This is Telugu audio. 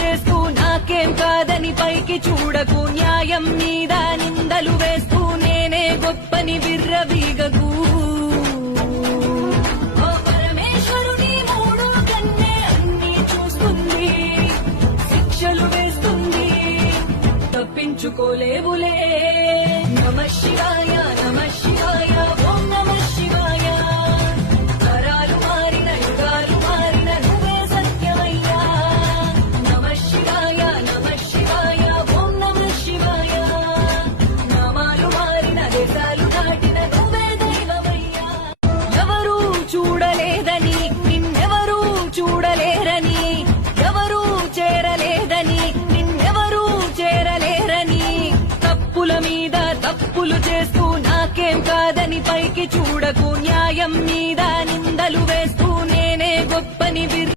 చేస్తూ నాకేం కాదని పైకి చూడకు, న్యాయం మీద నిందలు వేస్తూ నేనే గొప్పని విర్రవీగకు. ఓ పరమేశ్వరుని మూడు కన్నే అన్ని చూస్తుంది, శిక్షలు వేస్తుంది, తప్పించుకోలేవులే. నమః శివాయ నమః శివాయ ఓం నమః శివాయ. తరాలు మారిన యుగాలు మారిన నువ్వే సత్యమయ్యా. నమః శివాయ నమః శివాయ ఓం నమః శివాయ. నామాలు మారిన దేశాలు దాటిన నువ్వే దైవమయ్యా. ఎవరూ చూడలేదని నిన్నెవరూ చూడలేరని, ఎవరూ చేరలేదని నిన్నెవరూ చేరలేరని, తప్పుల మీద తప్పులు చేస్తూ నాకేం కాదని పైకి చూడకు, న్యాయం మీద